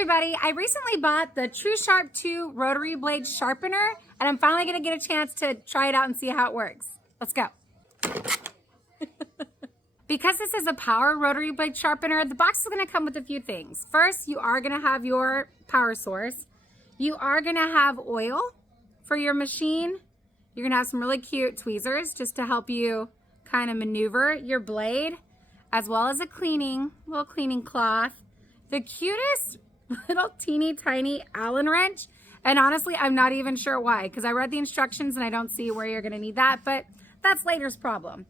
everybody, I recently bought the TrueSharp 2 Rotary Blade Sharpener, and I'm finally going to get a chance to try it out and see how it works. Let's go. Because this is a power rotary blade sharpener, the box is going to come with a few things. First, you are going to have your power source. You are going to have oil for your machine. You're going to have some really cute tweezers just to help you kind of maneuver your blade, as well as a little cleaning cloth. The cutest little teeny tiny Allen wrench. And honestly, I'm not even sure why, because I read the instructions and I don't see where you're going to need that, but that's later's problem.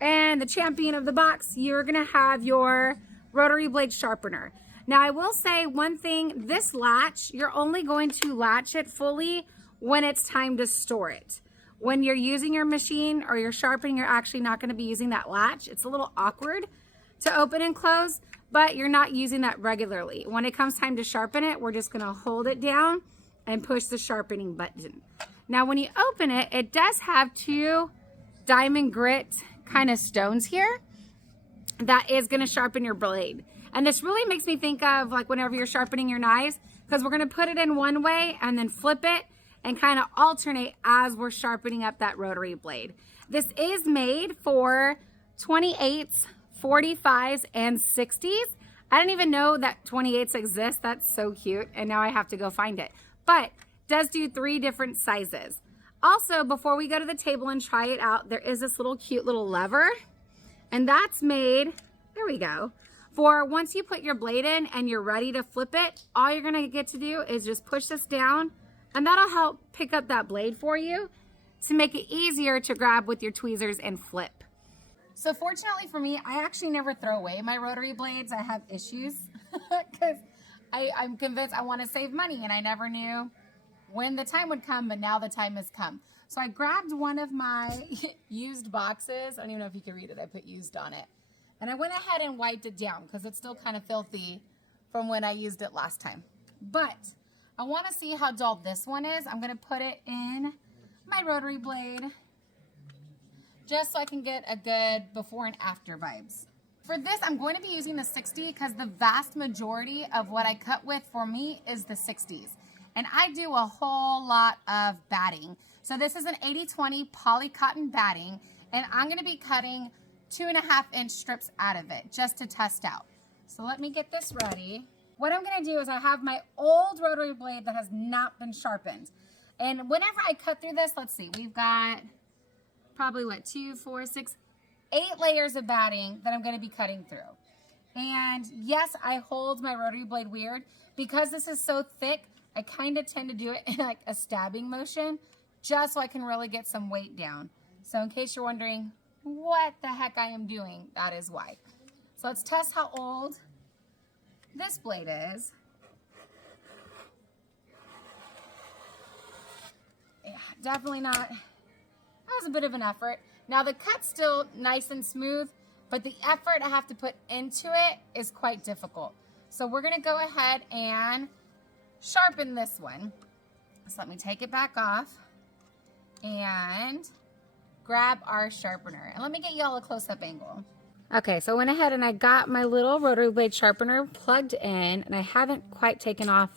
And the champion of the box, you're going to have your rotary blade sharpener. Now, I will say one thing, this latch, you're only going to latch it fully when it's time to store it. When you're using your machine or you're sharpening, you're actually not going to be using that latch. It's a little awkward to open and close, but you're not using that regularly. When it comes time to sharpen it, we're just going to hold it down and push the sharpening button. Now, when you open it, it does have two diamond grit kind of stones here that is going to sharpen your blade. And this really makes me think of like whenever you're sharpening your knives, because we're going to put it in one way and then flip it and kind of alternate as we're sharpening up that rotary blade. This is made for 28s, 45s, and 60s. I didn't even know that 28s exist. That's so cute. And now I have to go find it. But it does do 3 different sizes. Also, before we go to the table and try it out, there is this little cute little lever. And that's made, there we go, for once you put your blade in and you're ready to flip it, all you're gonna get to do is just push this down, and that'll help pick up that blade for you to make it easier to grab with your tweezers and flip. So fortunately for me, I actually never throw away my rotary blades. I have issues because I'm convinced I want to save money, and I never knew when the time would come, but now the time has come. So I grabbed one of my used boxes. I don't even know if you can read it. I put used on it. And I went ahead and wiped it down because it's still kind of filthy from when I used it last time. But I want to see how dull this one is. I'm going to put it in my rotary blade just so I can get a good before and after vibes. For this, I'm going to be using the 60 because the vast majority of what I cut with for me is the 60s. And I do a whole lot of batting. So this is an 80-20 poly cotton batting, and I'm gonna be cutting 2.5-inch strips out of it just to test out. So let me get this ready. What I'm gonna do is I have my old rotary blade that has not been sharpened. And whenever I cut through this, let's see, we've got probably what, 2, 4, 6, 8 layers of batting that I'm gonna be cutting through. And yes, I hold my rotary blade weird. Because this is so thick, I kind of tend to do it in like a stabbing motion just so I can really get some weight down. So in case you're wondering what the heck I am doing, that is why. So let's test how old this blade is. Yeah, definitely not. That was a bit of an effort. Now the cut's still nice and smooth, but the effort I have to put into it is quite difficult. So we're gonna go ahead and sharpen this one. So let me take it back off and grab our sharpener. And let me get y'all a close-up angle. Okay, so I went ahead and I got my little rotary blade sharpener plugged in, and I haven't quite taken off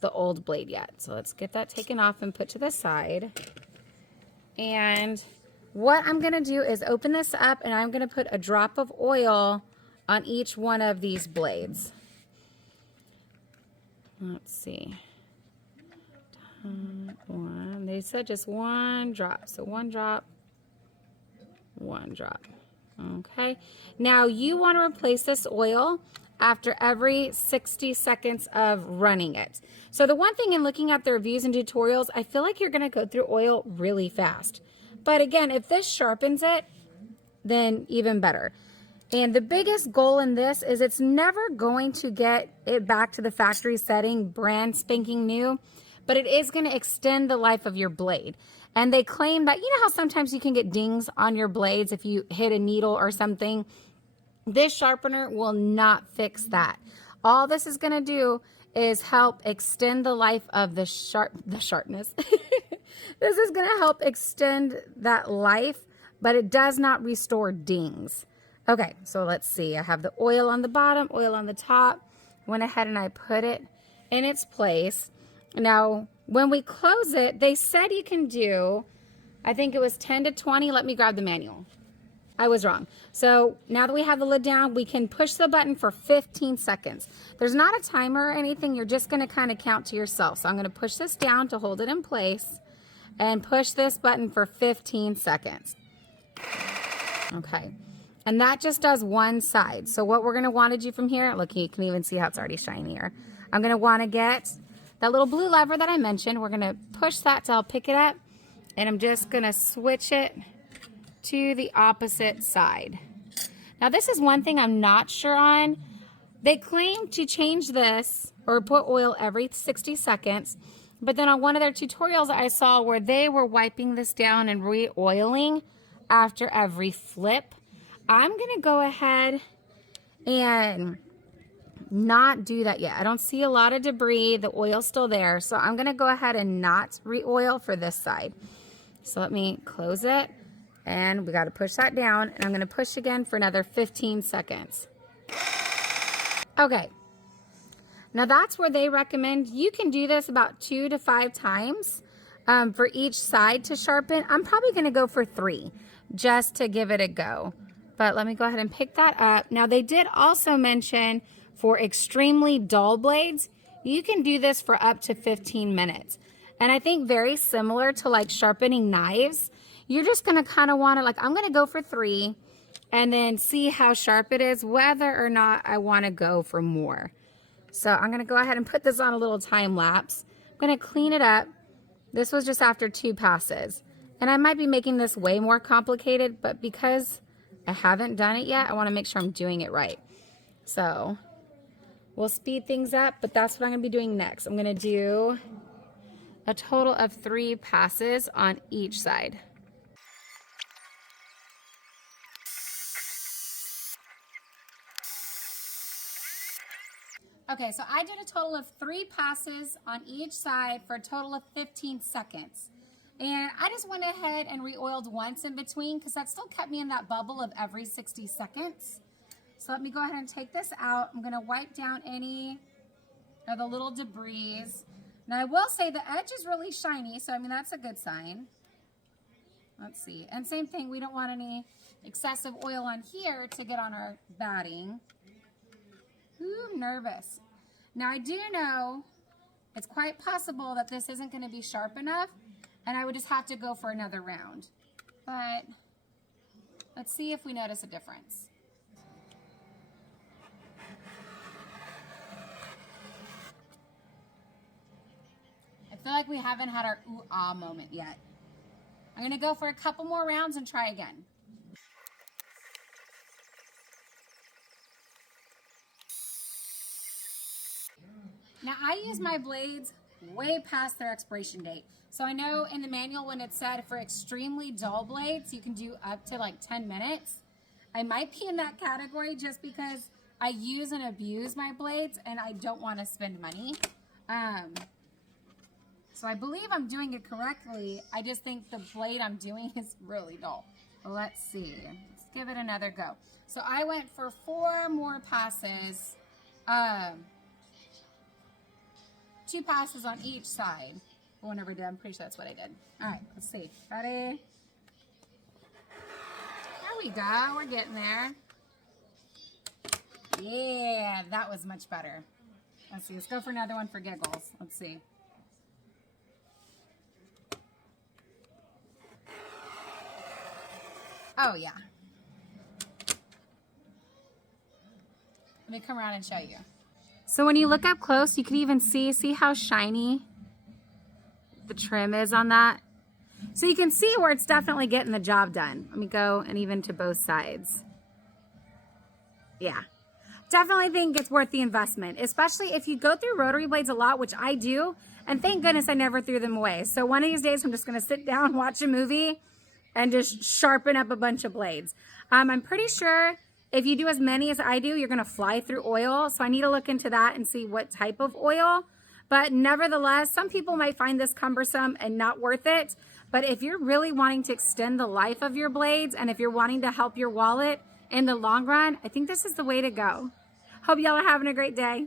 the old blade yet. So let's get that taken off and put to the side. And what I'm gonna do is open this up, and I'm gonna put a drop of oil on each one of these blades. Let's see. One. They said just one drop. So one drop. Okay. Now you want to replace this oil after every 60 seconds of running it. So the one thing in looking at the reviews and tutorials, I feel like you're going to go through oil really fast. But again, if this sharpens it, then even better. And the biggest goal in this is it's never going to get it back to the factory setting, brand spanking new, but it is going to extend the life of your blade. And they claim that, you know how sometimes you can get dings on your blades if you hit a needle or something? This sharpener will not fix that. All this is going to do is help extend the life of the sharpness. This is going to help extend that life, but it does not restore dings. Okay, so let's see. I have the oil on the bottom, oil on the top. went ahead and I put it in its place. Now, when we close it, they said you can do, I think it was 10 to 20. Let me grab the manual. I was wrong. So now that we have the lid down, we can push the button for 15 seconds. There's not a timer or anything. You're just going to kind of count to yourself. So I'm going to push this down to hold it in place and push this button for 15 seconds. Okay. And that just does one side. So what we're going to want to do from here, look, you can even see how it's already shinier. I'm going to want to get that little blue lever that I mentioned. We're going to push that to help pick it up. And I'm just going to switch it to the opposite side. Now this is one thing I'm not sure on. They claim to change this or put oil every 60 seconds, but then on one of their tutorials I saw where they were wiping this down and re-oiling after every flip. I'm gonna go ahead and not do that yet. I don't see a lot of debris, the oil's still there, so I'm gonna go ahead and not re-oil for this side. So let me close it. And we got to push that down, and I'm going to push again for another 15 seconds. Okay. Now that's where they recommend you can do this about 2 to 5 times for each side to sharpen. I'm probably going to go for 3 just to give it a go. But let me go ahead and pick that up. Now they did also mention for extremely dull blades, you can do this for up to 15 minutes. And I think very similar to like sharpening knives, you're just going to kind of want to, like, I'm going to go for 3 and then see how sharp it is, whether or not I want to go for more. So I'm going to go ahead and put this on a little time lapse. I'm going to clean it up. This was just after 2 passes. And I might be making this way more complicated, but because I haven't done it yet, I want to make sure I'm doing it right. So we'll speed things up, but that's what I'm going to be doing next. I'm going to do a total of 3 passes on each side. Okay, so I did a total of 3 passes on each side for a total of 15 seconds. And I just went ahead and re-oiled once in between because that still kept me in that bubble of every 60 seconds. So let me go ahead and take this out. I'm gonna wipe down any of the little debris. Now I will say the edge is really shiny, so I mean that's a good sign. Let's see, and same thing, we don't want any excessive oil on here to get on our batting. Ooh, I'm nervous. Now I do know it's quite possible that this isn't going to be sharp enough and I would just have to go for another round. But let's see if we notice a difference. I feel like we haven't had our ooh ah moment yet. I'm going to go for a couple more rounds and try again. Now I use my blades way past their expiration date. So I know in the manual when it said for extremely dull blades, you can do up to like 10 minutes. I might be in that category just because I use and abuse my blades and I don't want to spend money. So I believe I'm doing it correctly. I just think the blade I'm doing is really dull. Let's see. Let's give it another go. So I went for 4 more passes. 2 passes on each side. Whenever I did, I'm pretty sure that's what I did. All right, let's see. Ready? There we go. We're getting there. Yeah, that was much better. Let's see. Let's go for another one for giggles. Let's see. Oh, yeah. Let me come around and show you. So when you look up close, you can even see how shiny the trim is on that. So you can see where it's definitely getting the job done. Let me go and even to both sides. Yeah, definitely think it's worth the investment, especially if you go through rotary blades a lot, which I do, and thank goodness I never threw them away. So one of these days I'm just gonna sit down, watch a movie, and just sharpen up a bunch of blades. I'm pretty sure if you do as many as I do, you're gonna fly through oil. So I need to look into that and see what type of oil. But nevertheless, some people might find this cumbersome and not worth it. But if you're really wanting to extend the life of your blades and if you're wanting to help your wallet in the long run, I think this is the way to go. Hope y'all are having a great day.